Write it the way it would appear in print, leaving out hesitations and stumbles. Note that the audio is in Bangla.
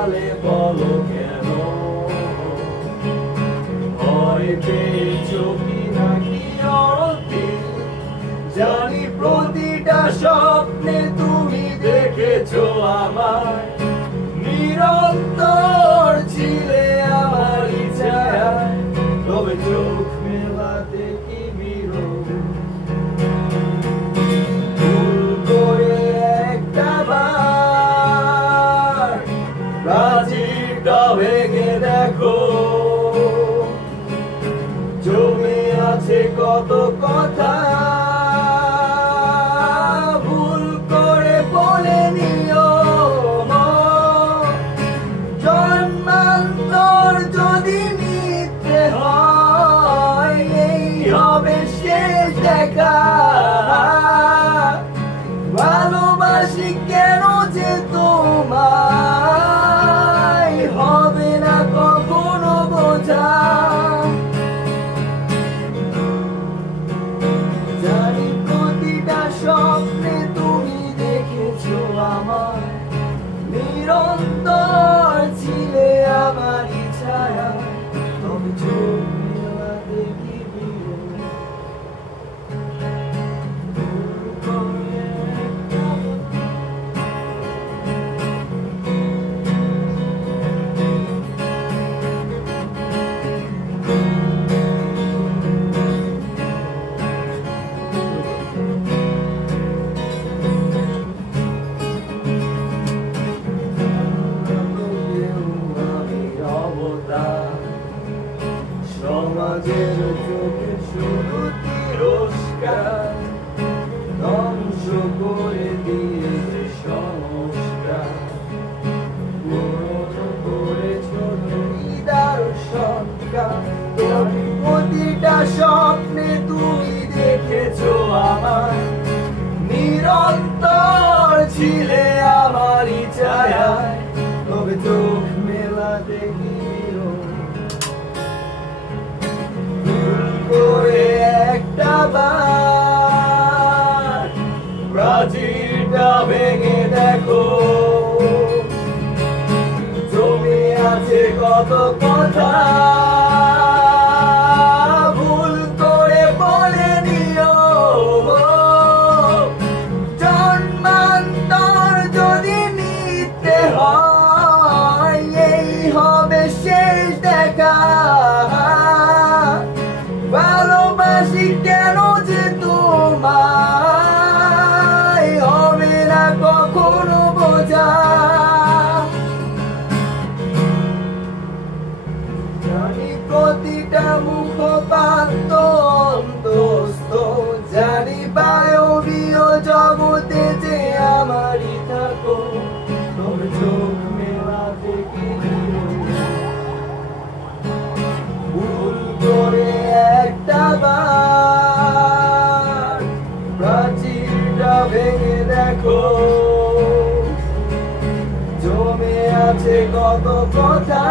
তালে বলো কেন ভয় পেয়েছো কি নাকি অরতিল জানি প্রতিটা স্বপ্নে তুমি দেখেছো আমায় নিরন্তর ছিলে আমারই ছায়ায় তবে চোখ মেলাতে কি বিরল ভুল করে একটা বার প্রাচীরটা ভেঙে দেখো জমে আছে কত কথা ভুল করে বলে নিও জন্মান্তর যদি মিথ্যে হয় এই হবে শেষ দেখা ভালোবাসি কেন যে তোমায় হবে না কখনো বোঝা জানি প্রতিটা স্বপ্নে তুমি দেখেছো আমায় নিরন্তর ছিলে আমারই ছায়া তবে চোখ মেলাতে কি বিরল সমাজের চোখে শুধু তিরস্কার ধ্বংস করে দিয়েছে সংস্কার পূরণ করেছ নিদর্শনকার প্রতিটা স্বপ্নে তুমি দেখেছো আমায় নিরন্তর ছিলে আমারই ছায়ায় তবে চোখ মেলাতে কি করে একটা বার প্রাচীরটা ভেঙে দেখো জমে আছে কত কথা ভুল করে বলে নিও জন্মান্তর যদি মিথ্যে হয় এই হবে শেষ দেখা ভালোবাসি কেন যে তোমায় হবে না কখনো বোঝা জানি প্রতিটা মুখপাত্র অন্তস্থ জানি বায়বীয় জগতে যে আমারই থাকো তোর চোখ মেলাতে কি ভুল করে একটা বার প্রাচীরটা ভেঙে দেখো জমে আছে কত কথা